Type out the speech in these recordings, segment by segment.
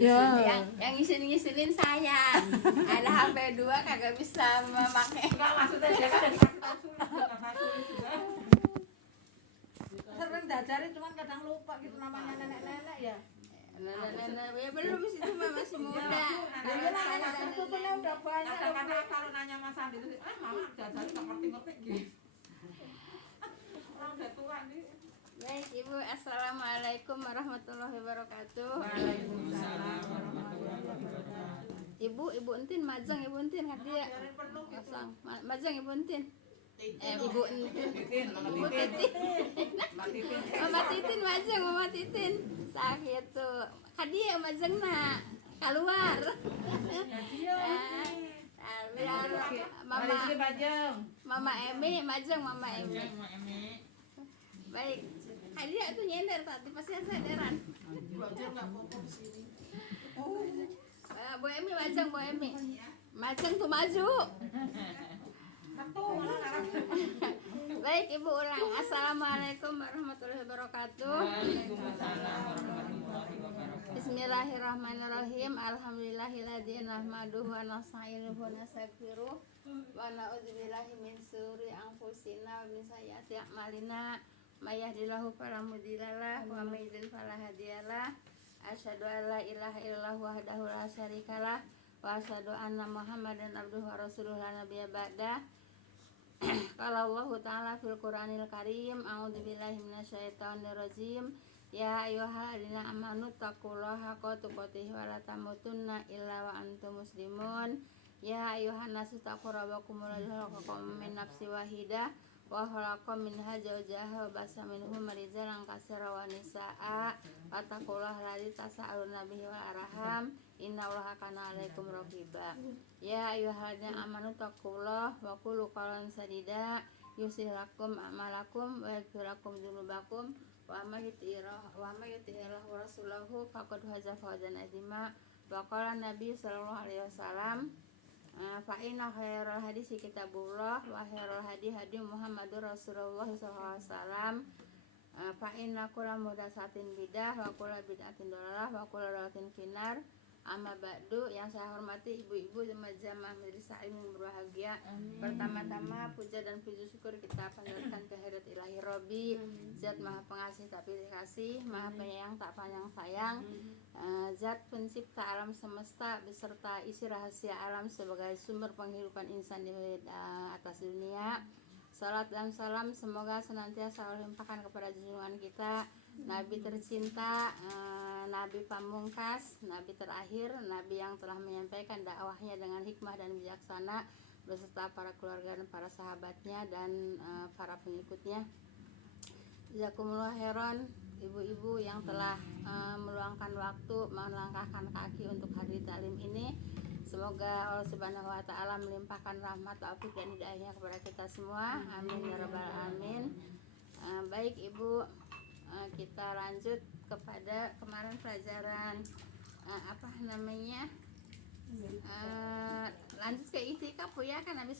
Ya. Yang ngisiin saya. Ada HP 2 kagak bisa memakai. Enggak, maksudnya dia kan dikasih tahu sulit, bukan sulit juga. Sering diajari cuman kadang lupa gitu namanya nenek-nenek ya. Nenek ya belum itu mah masih muda. Ya nenek cucunya udah banyak. Kadang-kadang kalau nanya Mas Andi itu, mama diajari nggak ngerti-ngerti gitu. Orang udah tua nih. Baik Ibu, assalamualaikum warahmatullahi wabarakatuh. Waalaikumsalam warahmatullahi wabarakatuh. Ibu Entin majeng Ibu Entin kan dia kosong. Majeng Ibu Entin. Ibu Entin. Ibu Titin. Mama Titin majeng Mama Titin. Tah gitu. Kadia majengna keluar. Mama Emi majeng Mama Emi. Baik. Kadia tuh nyender tadi pasti sadaran. Belajar enggak apa-apa di sini. Bu Emi majeng Bu Emi. Majeng tuh maju. Baik Ibu ulang. Assalamualaikum warahmatullahi wabarakatuh. Waalaikumsalam warahmatullahi wabarakatuh. Bismillahirrahmanirrahim. Alhamdulillahilladzi nahmaduhu wa nasta'inuhu wa nastaghfiruh wa na'udzubillahi min syururi anfusina wa min sayyiati a'malina. May yahdihillahu fala mudhillalah wa may yudhlil fala hadiyalah. Asyhadu an la ilaha illallah wahdahu la syarikalah wa asyhadu anna Muhammadan abduhu wa rasuluhu la nabiyya ba'da. Qala Allah Ta'ala fil Qur'anil Karim, a'udzubillahi minasyaitonir rajim. Ya ayyuhalladzina amanu taqullaha haqqa tuqatih wa la tamutunna illa wa antum muslimun. Ya ayyuhan nasu taqu rabbakumul ladzi khalaqakum min nafsin wahidah wa khalaqa minha zawjaha wa basa minhum rijalan katsiran wa nisaa wattaqullaha alladzi tasaaluna bihi wal arham innallaha kana 'alaikum raqiba. Ya ayyuhalladzina amanu taqullaha wa qulu qawlan sadida yuslih lakum a'malakum wa yaghfir lakum dzunubakum wa may yuti'illah wa rasulahu faqad faza fawzan 'azima. Wa qala Nabi sallallahu alaihi wasallam fa inna khairal hadisi kitabullah wa khairal hadi hadi Muhammadur Rasulullah sallallahu alaihi wasallam. Fa inna kulla muhdatsatin bidah wa kulla bid'atin dhalalah wa kulla dhalalatin finnar. Amma ba'du, yang saya hormati ibu-ibu jamaah majelis taklim yang berbahagia. Pertama-tama puja dan puji syukur kita panjatkan kehadirat ilahi Robbi, Zat Maha Pengasih tak pilih kasih, Maha Penyayang tak pandang sayang, Zat Pencipta alam semesta beserta isi rahasia alam sebagai sumber penghidupan insan di atas dunia. Salat dan salam semoga senantiasa Allah limpahkan kepada junjungan kita, Nabi tercinta, Nabi pamungkas, Nabi terakhir, Nabi yang telah menyampaikan dakwahnya dengan hikmah dan bijaksana beserta para keluarga dan para sahabatnya dan para pengikutnya. Jazakumullah khairan ibu-ibu yang telah meluangkan waktu melangkahkan kaki untuk hadir taklim ini. Semoga Allah Subhanahu wa taala melimpahkan rahmat, taufik dan hidayahnya kepada kita semua. Amin ya rabbal alamin. Baik Ibu, kita lanjut kepada kemarin pelajaran lanjut ke itikaf Bu ya, kan habis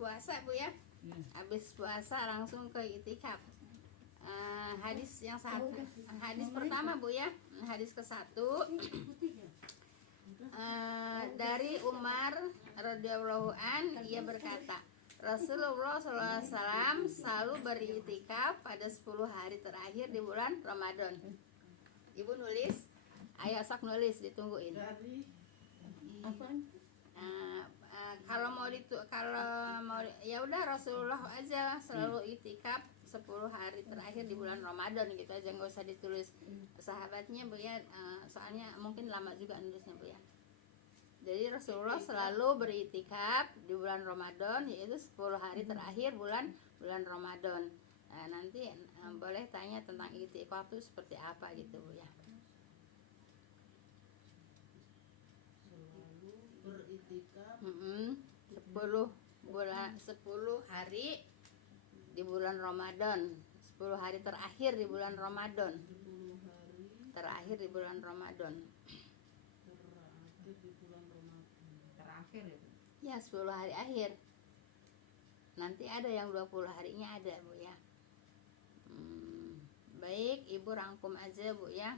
puasa Bu ya. Habis puasa langsung ke itikaf. Hadis yang satu, hadis pertama Bu ya, hadis ke-1 dari Umar radhiyallahu an, ia berkata, Rasulullah SAW selalu beriktikaf pada 10 hari terakhir di bulan Ramadan. Ibu nulis, ayo sok nulis, ditungguin. Kalau mau ya udah Rasulullah aja selalu iktikaf 10 hari terakhir di bulan Ramadan gitu aja, nggak usah ditulis sahabatnya Bu ya, soalnya mungkin lama juga nulisnya Bu ya. Jadi Rasulullah selalu beriktikaf di bulan Ramadan, yaitu 10 hari terakhir bulan Ramadan. Nah, nanti boleh tanya tentang iktikaf itu seperti apa gitu Bu ya. Selalu beriktikaf 10 hari di bulan Ramadan, 10 hari terakhir di bulan Ramadan. 10 hari Terakhir di bulan Ramadan. Terakhir itu. Ya, 10 hari akhir. Nanti ada yang 20 harinya ada Bu ya. Baik, Ibu rangkum aja Bu ya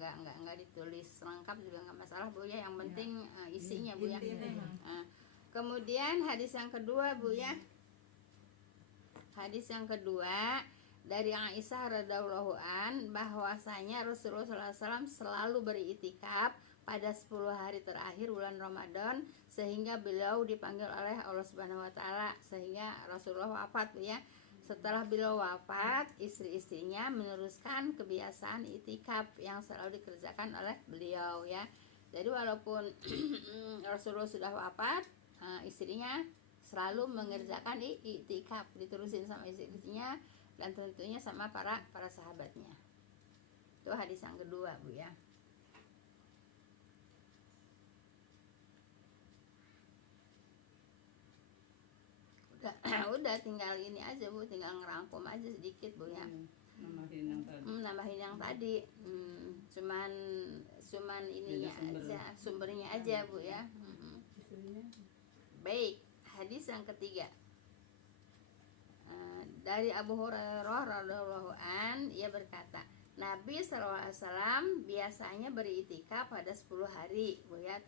nggak ditulis lengkap juga nggak masalah Bu ya, yang penting isinya Bu ya. Kemudian hadis yang kedua Bu ya, hadis yang kedua dari Aisyah radhiallahu an bahwasanya Rasulullah SAW selalu beritikaf pada 10 hari terakhir bulan Ramadan sehingga beliau dipanggil oleh Allah Subhanahu wa taala sehingga Rasulullah wafat Bu ya. Setelah beliau wafat, istri-istrinya meneruskan kebiasaan itikaf yang selalu dikerjakan oleh beliau ya. Jadi walaupun Rasulullah sudah wafat, istrinya selalu mengerjakan itikaf, diterusin sama istrinya dan tentunya sama para sahabatnya. Itu hadis yang kedua Bu ya. Udah tinggal ini aja Bu, tinggal ngerangkum aja sedikit Bu ya. Nambahin yang tadi. Cuman ininya aja, sumbernya aja Bu ya. Baik, hadis yang ketiga. Dari Abu Hurairah radhiallahu an, ia berkata, Nabi SAW biasanya beritikaf pada 10 hari Bu ya,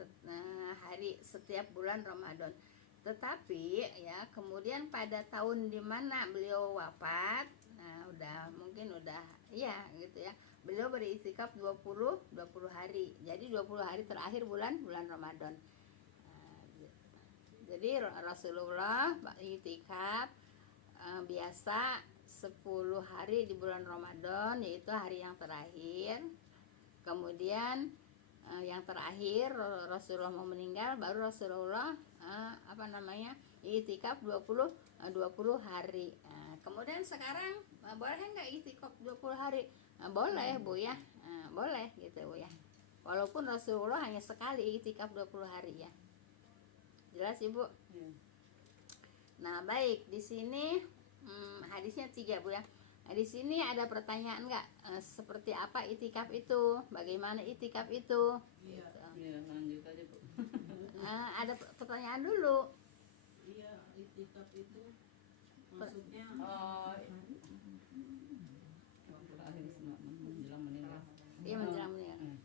hari setiap bulan Ramadan. Tetapi ya kemudian pada tahun dimana beliau wafat, mungkin udah ya gitu ya, beliau beritikaf 20 hari. Jadi 20 hari terakhir bulan Ramadan. Jadi Rasulullah itikaf biasa 10 hari di bulan Ramadan, yaitu hari yang terakhir. Kemudian yang terakhir Rasulullah mau meninggal, baru Rasulullah itikaf 20 hari. Kemudian sekarang boleh nggak itikaf 20 hari? Boleh Bu ya, boleh gitu Bu ya. Walaupun Rasulullah hanya sekali itikaf 20 hari ya. Jelas Ibu? Nah baik, di sini hadisnya 3 Bu ya. Nah, di sini ada pertanyaan nggak? Seperti apa itikaf itu? Bagaimana itikaf itu? Iya, lanjut aja Bu. Ada pertanyaan dulu. Iya, itikaf itu maksudnya terakhir menjelang meninggal. Iya, menjelang meninggal.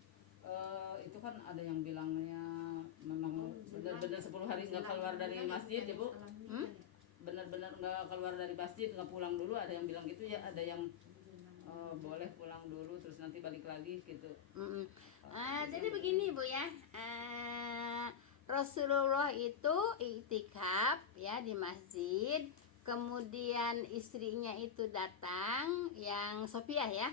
Itu kan ada yang bilangnya memang benar-benar 10 hari nggak keluar dari masjid ya Bu. Benar-benar nggak keluar dari masjid, nggak pulang dulu, ada yang bilang gitu ya, ada yang boleh pulang dulu terus nanti balik lagi gitu. Jadi begini Bu ya, Rasulullah itu iktikaf ya di masjid, kemudian istrinya itu datang, yang Sofiah ya,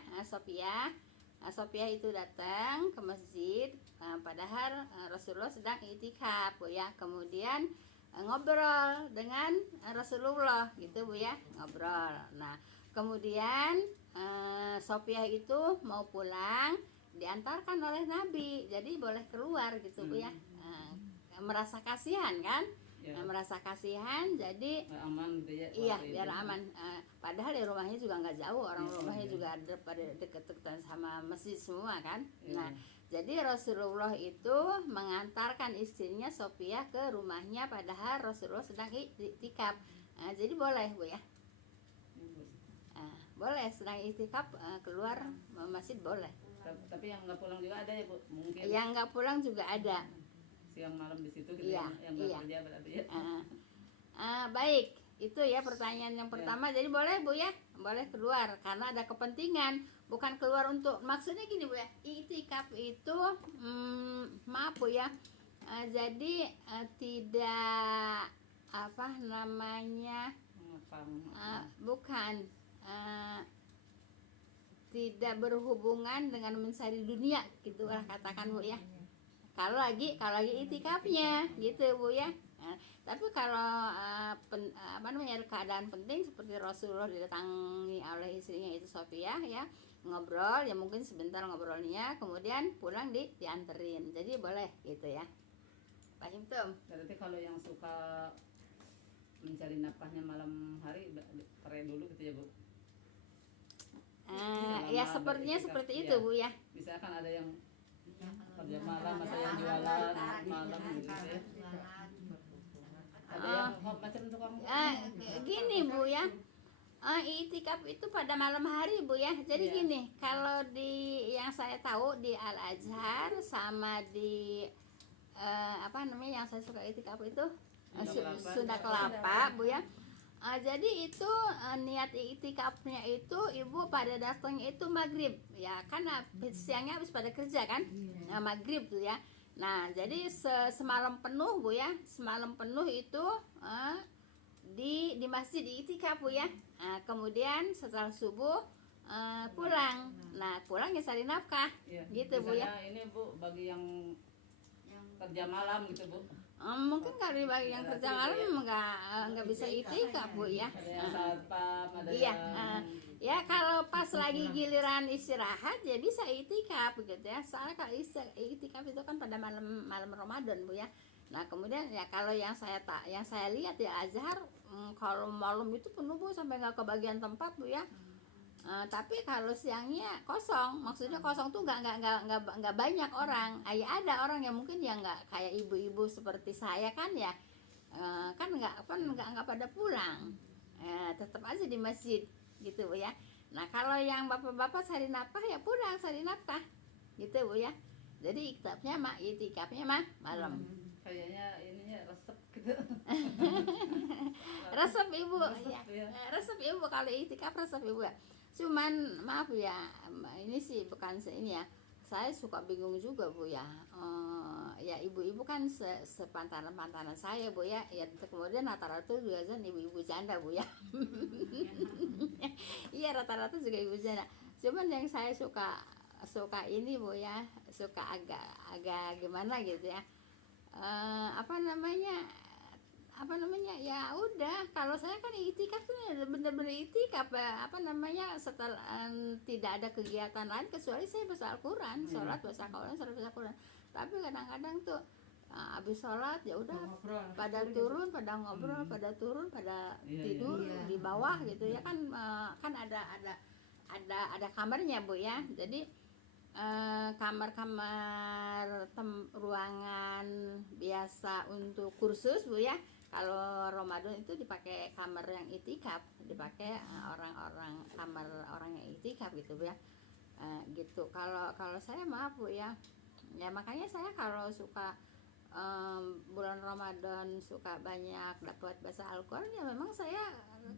Sofiah itu datang ke masjid, padahal Rasulullah sedang iktikaf Bu ya. Kemudian ngobrol dengan Rasulullah gitu Bu ya, ngobrol. Nah kemudian Sofiah itu mau pulang, diantarkan oleh Nabi, jadi boleh keluar gitu Bu ya. Merasa kasihan kan ya. Merasa kasihan, jadi aman gitu ya. Iya biar aman. Padahal di rumahnya juga nggak jauh, orang rumahnya juga ada pada deket-deketan sama masjid semua kan. Nah jadi Rasulullah itu mengantarkan istrinya Sofiah ke rumahnya, padahal Rasulullah sedang iktikaf. Jadi boleh Bu ya. Boleh sedang iktikaf keluar masjid boleh. Tapi yang nggak pulang juga ada ya Bu? Mungkin. Yang nggak pulang juga ada. Siang malam di situ gitu ya, yang nggak kerja berarti ya. Baik, itu ya pertanyaan yang pertama. Jadi boleh Bu ya, boleh keluar karena ada kepentingan, bukan keluar untuk maksudnya gini Bu ya. Iktikaf itu maaf Bu ya. Jadi tidak bukan tidak berhubungan dengan mencari dunia gitulah katakan Bu ya. Kalau lagi itikafnya gitu Bu ya. Tapi kalau keadaan penting seperti Rasulullah didatangi oleh istrinya itu Sofiah ya, ngobrol ya, mungkin sebentar ngobrolnya, kemudian pulang dianterin, jadi boleh gitu ya. Paham tuh? Berarti kalau yang suka mencari nafkahnya malam hari cerai dulu gitu ya Bu? Ya sepertinya seperti itu Bu ya. Misalkan ada yang kerja malam, masa yang jualan malam gitu ya. Ada yang macam tukang. Gini Bu ya, I'tikaf itu pada malam hari Bu ya. Jadi Iya. gini, kalau di yang saya tahu di Al Azhar sama di apa namanya yang saya suka i'tikaf itu Sunda Kelapa Bu ya. Jadi itu niat i'tikafnya itu ibu pada datang itu maghrib ya, karena siangnya habis pada kerja kan, maghrib tuh ya. Nah jadi semalam penuh Bu ya, semalam penuh itu di masjid i'tikaf Bu ya. Kemudian setelah subuh pulang. Nah pulang ya cari nafkah Iya. gitu Bu ya. Misalnya ini Bu bagi yang kerja malam gitu Bu. Mungkin kalau bagi yang kerja malam nggak bisa i'tikaf Bu ya. Ada yang satpam, ada Iya, yang ya kalau pas lagi giliran istirahat ya bisa i'tikaf gitu ya. Soalnya kalau i'tikaf itu kan pada malam Ramadan Bu ya. Nah kemudian ya kalau yang saya lihat ya Azhar, kalau malam itu penuh Bu sampai nggak kebagian tempat Bu ya. Tapi kalau siangnya kosong, maksudnya kosong tuh nggak banyak orang. Ya ada orang yang mungkin ya nggak kayak ibu-ibu seperti saya kan ya, kan nggak pada pulang, tetap aja di masjid gitu Bu ya. Nah kalau yang bapak-bapak cari nafkah ya pulang cari nafkah gitu Bu ya. Jadi i'tikafnya malam. kayaknya ininya resep gitu. Resep ibu Resep, ya. ya. Resep ibu kalau i'tikaf resep ibu ya. Cuman maaf ya, ini sih bukan ini ya, saya suka bingung juga Bu ya. Ya ibu-ibu kan sepantaran saya Bu ya. Ya kemudian rata-rata juga kan ibu-ibu janda Bu ya. Iya rata-rata juga ibu janda. Cuman yang saya suka ini Bu ya, suka agak gimana gitu ya. Apa namanya ya udah, kalau saya kan i'tikaf tuh bener-bener i'tikaf setelah tidak ada kegiatan lain kecuali saya baca Al-Quran, sholat baca Al-Quran. Tapi kadang-kadang tuh habis sholat ya udah pada turun pada ngobrol, pada turun pada tidur di bawah gitu ya kan. Kan ada kamarnya Bu ya. Jadi kamar-kamar ruangan biasa untuk kursus Bu ya. Kalau Ramadan itu dipakai kamar yang i'tikaf, dipakai kamar orang yang i'tikaf gitu Bu ya. Gitu. Kalau saya maaf Bu ya. Ya makanya saya kalau suka bulan Ramadan suka banyak dapat baca Al-Quran ya memang saya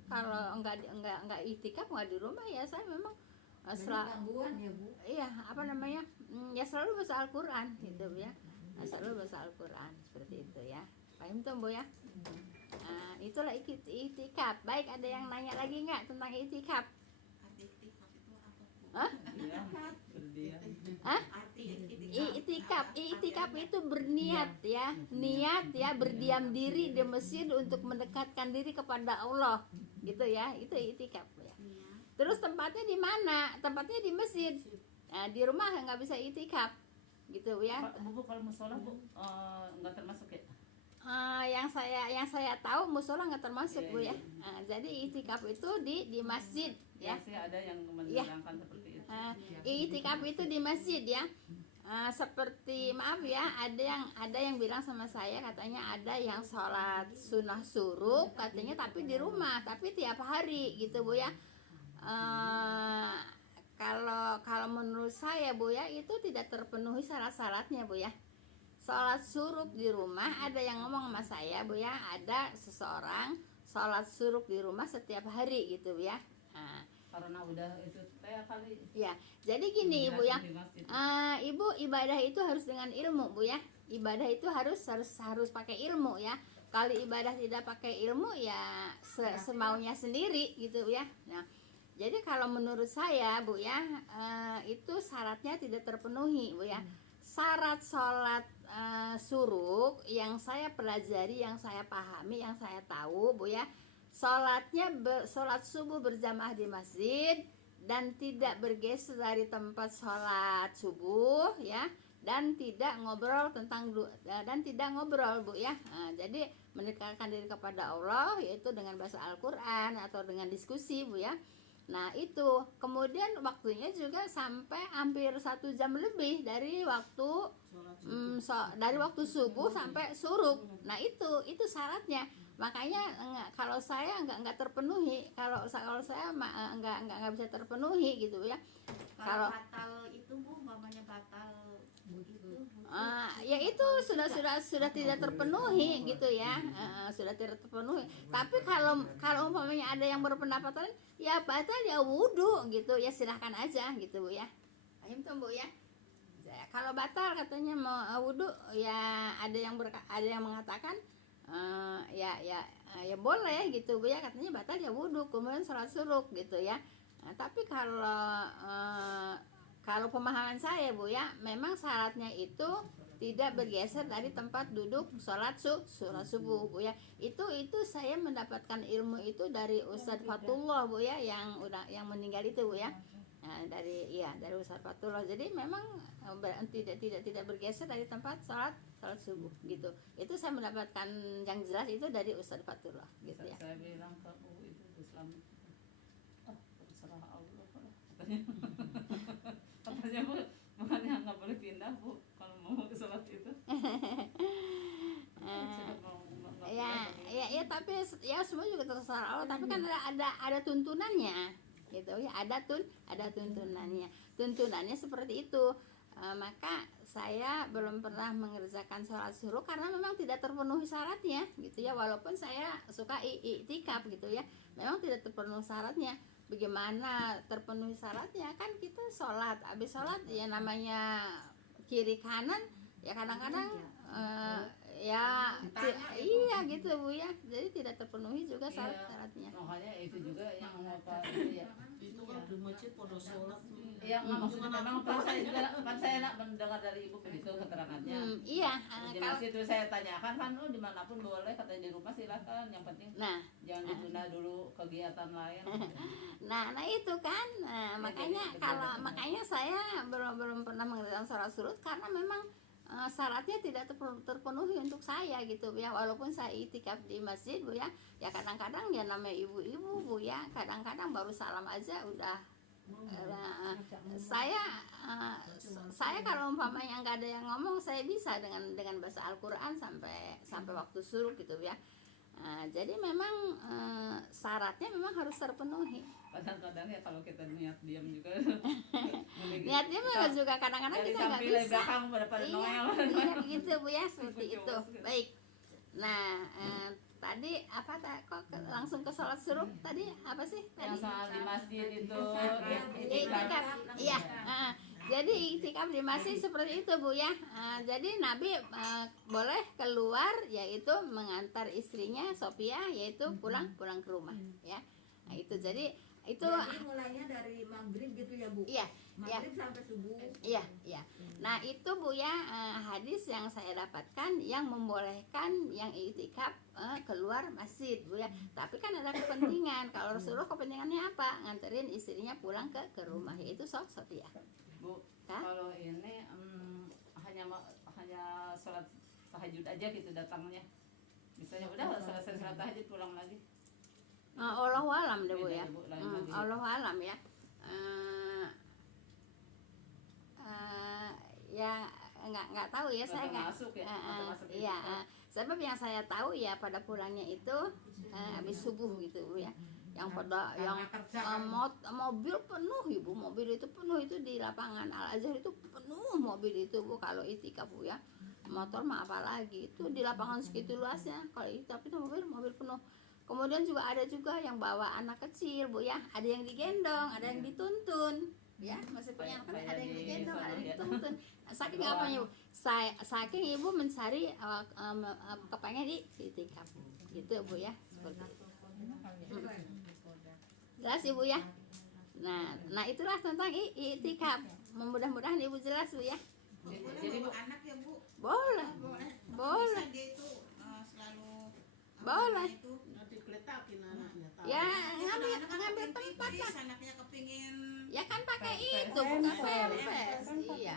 kalau enggak i'tikaf enggak di rumah ya saya memang gangguan ya Bu. iya ya selalu baca Al-Quran gitu Bu ya. Selalu baca Al-Quran seperti itu ya. Paham tuh Bu ya. Itulah i'tikaf. Baik, ada yang nanya lagi nggak tentang i'tikaf? Arti i'tikaf itu apa Bu? Hah? Berdiam. Hah? Arti i'tikaf. I'tikaf itu berniat ya, niat ya berdiam diri di masjid untuk mendekatkan diri kepada Allah gitu ya. Itu i'tikaf ya. Terus tempatnya di mana? Tempatnya di masjid. Nah, di rumah nggak bisa i'tikaf gitu ya. Bu kalau musola Bu nggak termasuk ya? Yang saya tahu musola nggak termasuk Iya, Bu ya. iya. Jadi i'tikaf itu di masjid ya. Ya sih ada yang menerangkan seperti itu. I'tikaf itu di masjid ya. Seperti maaf ya, ada yang bilang sama saya katanya ada yang sholat sunnah suruh katanya tapi di rumah tapi tiap hari gitu Bu ya. Kalau menurut saya Bu ya itu tidak terpenuhi syarat-syaratnya Bu ya. Sholat suruh di rumah, ada yang ngomong sama saya Bu ya, ada seseorang sholat suruh di rumah setiap hari gitu ya. Karena udah itu kali. Ya, jadi gini Ibu ya, Di masjid. Ibu ibadah itu harus dengan ilmu Bu ya. Ibadah itu harus pakai ilmu ya. Kalau ibadah tidak pakai ilmu ya semaunya sendiri gitu ya. Nah, jadi kalau menurut saya Bu ya, itu syaratnya tidak terpenuhi Bu ya. Syarat sholat suruh yang saya pelajari, yang saya pahami, yang saya tahu Bu ya, sholat subuh berjamaah di masjid dan tidak bergeser dari tempat sholat subuh ya, dan tidak ngobrol Bu ya. Jadi mendekatkan diri kepada Allah yaitu dengan bahasa Al-Quran atau dengan diskusi Bu ya. Nah itu kemudian waktunya juga sampai hampir 1 jam lebih dari waktu dari waktu subuh sampai suruk. Nah itu syaratnya. Makanya kalau saya nggak terpenuhi, kalau saya nggak bisa terpenuhi gitu ya. Kalau batal itu Bu, mamanya batal itu. ya itu sudah tidak terpenuhi gitu ya, sudah tidak terpenuhi. Tapi kalau umpamanya ada yang berpendapat lain, ya batal ya wudhu gitu ya, silahkan aja gitu Bu ya. Paham tuh Bu ya. Kalau batal katanya mau wudhu ya, ada yang mengatakan ya boleh gitu Bu ya, katanya batal ya wudhu kemudian sholat suruk gitu ya. Nah, tapi kalau pemahaman saya Bu ya, memang syaratnya itu tidak bergeser dari tempat duduk sholat subuh Bu ya. Itu saya mendapatkan ilmu itu dari Ustadz Fatullah Bu ya, yang meninggal itu Bu ya. Nah, dari Ustadz Fatullah. Jadi memang tidak bergeser dari tempat sholat subuh gitu. Itu saya mendapatkan yang jelas itu dari Ustadz Fatullah gitu ya. Saya bilang ke itu Islam terserah Allah katanya Bu, makanya nggak boleh pindah Bu kalau mau sholat itu. Ya tapi ya semua juga terserah Allah, tapi kan ada tuntunannya gitu ya, ada tuntunannya seperti itu. Maka saya belum pernah mengerjakan sholat suruh karena memang tidak terpenuhi syaratnya gitu ya, walaupun saya suka iktikaf gitu ya, memang tidak terpenuhi syaratnya. Bagaimana terpenuhi syaratnya, kan kita sholat, habis sholat ya namanya kiri kanan ya, kadang-kadang iya gitu Bu ya, jadi tidak terpenuhi juga syarat-syaratnya. Makanya itu juga yang apa itu ya, Itu kan di masjid pada sholat. yang maksudnya memang saya nak mendengar dari Ibu begitu keterangannya. Iya, kalau itu saya tanyakan kan dimanapun boleh, katanya di rumah silakan, yang penting jangan ditunda dulu kegiatan lain. Nah itu kan, makanya saya belum pernah mengerjakan sholat surut karena memang syaratnya tidak terpenuhi untuk saya gitu ya, walaupun saya itikaf di masjid Bu ya. Ya kadang-kadang ya namanya ibu-ibu Bu ya, kadang-kadang baru salam aja udah saya kalau umpamanya nggak ada yang ngomong, saya bisa dengan bahasa Al-Quran sampai waktu suruk gitu ya. Jadi memang syaratnya memang harus terpenuhi. Kadang-kadang ya kalau kita niat diam juga niatnya memang juga kadang-kadang kita nggak bisa. Iya gitu Bu ya, seperti itu. Baik. Nah tadi kok langsung ke sholat suruk tadi apa sih tadi? Yang soal di masjid itu iktikaf. Iya. Jadi iktikaf di masjid seperti itu Bu ya. Jadi Nabi boleh keluar, yaitu mengantar istrinya Sophia, yaitu pulang ke rumah ya. Nah itu jadi mulainya dari maghrib gitu ya Bu. Iya. Maghrib sampai subuh. Iya. Nah itu Bu ya, hadis yang saya dapatkan yang membolehkan yang iktikaf keluar masjid Bu ya. Tapi kan ada kepentingan. Kalau Rasulullah kepentingannya apa? Nganterin istrinya pulang ke rumah, yaitu Sophia. Bu, kalau ini hanya sholat tahajud aja gitu datangnya. Misalnya udah selesai sholat tahajud pulang lagi. Allahu alam deh Bu ya. Allahu alam ya. Ya nggak tahu ya, saya nggak masuk ya. Sebab yang saya tahu ya pada pulangnya itu habis subuh gitu Bu ya. Yang pada mobil penuh Ibu, mobil itu penuh, itu di lapangan Al Azhar itu penuh mobil itu Bu kalau itikaf Bu ya. Motor mah apalagi, itu di lapangan segitu luasnya, kalau itikaf itu mobil penuh. Kemudian juga ada yang bawa anak kecil Bu ya, ada yang digendong, ada yang dituntun ya, masih punya anak, ada yang digendong, ada yang dituntun. Saking apanya Bu, saking Ibu mencari kepengen di itikaf gitu Bu ya, seperti itu. Jelas Ibu ya. Nah itulah tentang itikaf. Mudah-mudahan Ibu jelas Bu ya. Jadi Bu, anak ya Bu. Boleh. Bisa dia itu selalu boleh. Nanti keletakin anaknya. Ya ngambil tempat lah. Anaknya kepingin. Ya kan pakai itu bukan pampers. Iya.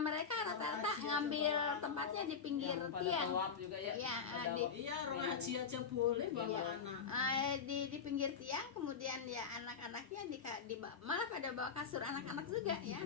Mereka rata-rata ngambil tempatnya di pinggir Yang pada tiang. tawaf juga ya. Iya, Ada di- Iya, orang haji aja boleh bawa Iya. anak. Di pinggir tiang, kemudian ya anak-anaknya malah pada bawa kasur anak-anak juga ya,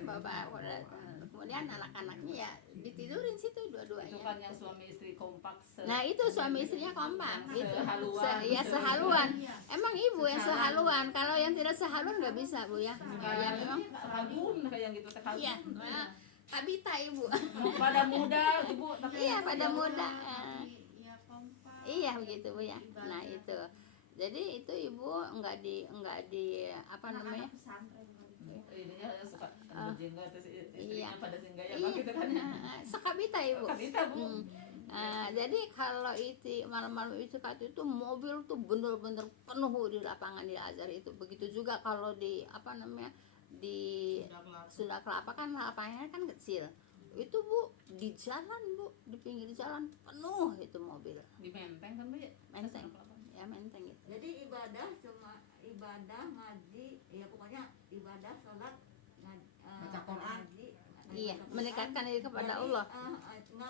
kemudian anak-anaknya ya ditidurin situ Itu dua-duanya. kan yang suami istri kompak. Nah itu suami istrinya kompak Yang gitu. sehaluan. Ya sehaluan. Emang ibu yang sehaluan. Kalau yang tidak sehaluan nggak bisa bu ya. Ya memang. Kabun kayak gitu teh kabun. Iya. Nah, Tabita ibu. Pada muda ibu tapi Iya pada muda. Ya kompak. Iya begitu bu ya. Nah itu. Jadi itu ibu nggak di apa namanya? Anak-anak pesantren kali. ininya suka berjenggot terus istrinya Iya. pada singgah ya Iya. gitu kan. Sekabita ibu. Kabita Bu. Jadi kalau itu malam-malam itu mobil tuh bener-bener penuh di lapangan di Azhar itu. Begitu juga kalau di apa namanya di Sunda Kelapa kan lapangannya kan kecil. Itu bu di jalan bu di pinggir jalan penuh itu mobil. Di Menteng kan Bu ya. Menteng. Ya menteng gitu. Jadi ibadah cuma ibadah ngaji, ya pokoknya ibadah sholat Baca Quran. ngaji, Iya, baca Quran. mendekatkan diri kepada Jadi, Allah.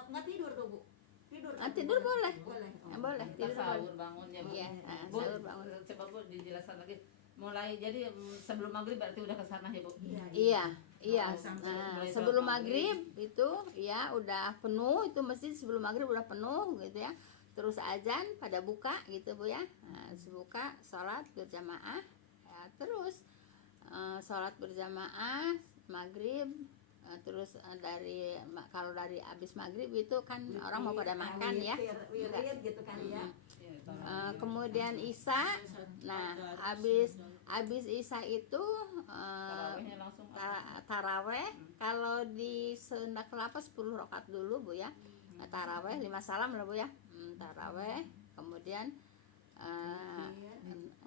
Nggak tidur tuh bu, tidur. Tidur boleh. Boleh. Boleh Kita tidur boleh. sahur bangun ya Bu. Iya, Bu, sahur bangun. coba Bu dijelaskan lagi. Mulai jadi sebelum maghrib berarti udah ke sana ya Bu. Iya, iya. Mulai Sebelum sholat maghrib itu ya udah penuh itu masjid sebelum maghrib udah penuh gitu ya. Terus azan pada buka gitu bu ya. Buka sholat berjamaah. Ya, terus sholat berjamaah maghrib. Terus kalau dari abis maghrib itu kan orang mau pada makan ya. Wirid gitu kan ya. Iya, tarawih. Kemudian isya. Nah abis isya itu Tarawihnya langsung apa? taraweh. Kalau di Sunda Kelapa 10 rakaat dulu bu ya. Taraweh 5 salam lah bu ya. Taraweh kemudian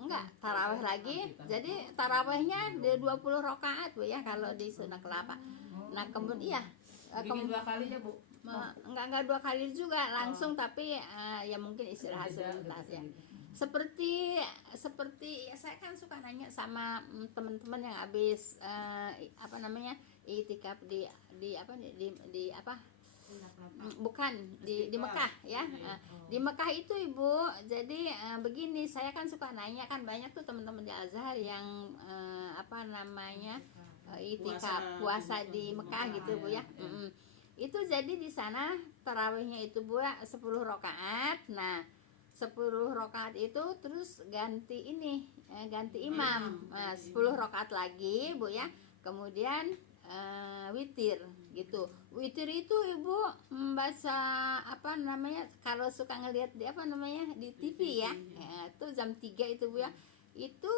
enggak taraweh lagi. Jadi tarawehnya di 20 rakaat bu ya kalau di Sunda Kelapa. Nah kemudian Bikin 2 kali ya Bu. enggak 2 kali juga langsung tapi ya mungkin istirahat sebentar ya. Seperti ya saya kan suka nanya sama teman-teman yang habis apa namanya itikaf di apa bukan di Mekah ya. Di Mekah itu ibu jadi begini saya kan suka nanya kan banyak tuh teman-teman di Azhar yang apa namanya itikaf puasa di Mekah gitu bu ya. Itu jadi di sana tarawihnya itu bu 10 rakaat. Nah 10 rakaat itu terus ganti imam. 10 rakaat lagi bu ya. Kemudian witir gitu. Witir itu ibu membaca apa namanya kalau suka ngelihat di apa namanya di TV ya. Itu jam 3 itu bu ya. Itu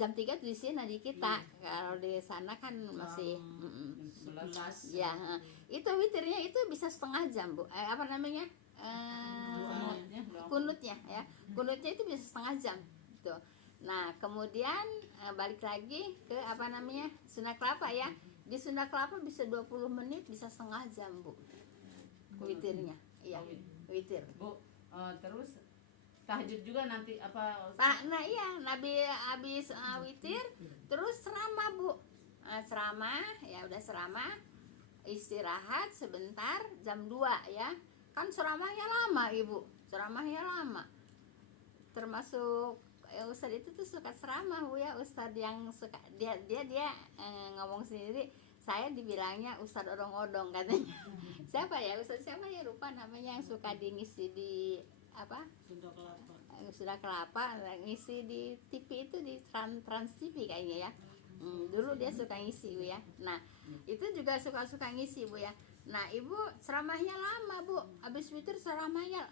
jam 3 di sini di kita. Kalau di sana kan masih 11. ya. Itu witirnya itu bisa setengah jam bu. Apa namanya? Kunutnya ya. Kunutnya itu bisa setengah jam gitu. Nah, kemudian balik lagi ke apa namanya? Sunda Kelapa ya. Di Sunda Kelapa bisa 20 menit, bisa setengah jam, Bu. Witirnya. Iya, witir. Bu, terus tahajud juga nanti apa? Nah, iya, Nabi habis witir, terus ceramah, Bu. Ceramah, ya udah ceramah, istirahat sebentar jam 2 ya. Kan ceramahnya lama, Ibu. Ceramahnya lama. Termasuk Ustadz itu tuh suka ceramah bu ya. Ustadz yang suka dia ngomong sendiri. Saya dibilangnya Ustadz odong-odong katanya. Siapa ya Ustadz siapa ya lupa namanya yang suka ngisi di apa Sunda Kelapa ngisi di TV itu di Trans TV kayaknya ya. Dulu dia suka ngisi bu ya. Nah itu juga suka ngisi bu ya. Nah ibu ceramahnya lama bu. Habis witir ceramahnya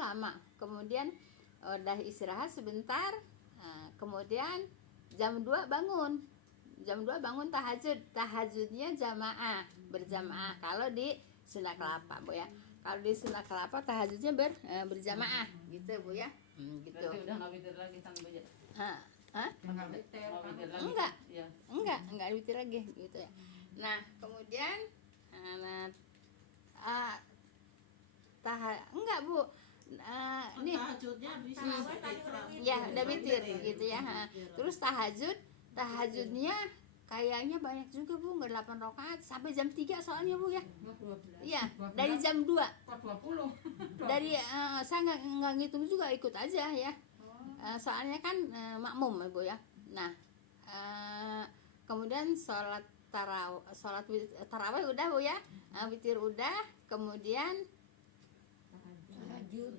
lama. Kemudian udah istirahat sebentar, kemudian jam 2 bangun tahajudnya berjamaah kalau di Sunda Kelapa bu ya. Kalau di Sunda Kelapa tahajudnya berjamaah gitu bu ya. Gitu. Berarti udah nggak witir lagi kan Bu ya? Nggak witir lagi. Enggak. Ya. Enggak witir lagi gitu ya. Nah kemudian enggak bu. Nih Tahajudnya bisa ya udah witir gitu ya. Terus tahajudnya Kayaknya banyak juga Bu, nggak 8 rakaat sampai jam 3 soalnya Bu ya. 12. Iya, dari jam 2. Kok 20? Dari saya nggak ngitung juga, ikut aja ya. Soalnya kan makmum Bu ya. Nah, kemudian sholat tarawih udah Bu ya. Witir udah, kemudian tahajud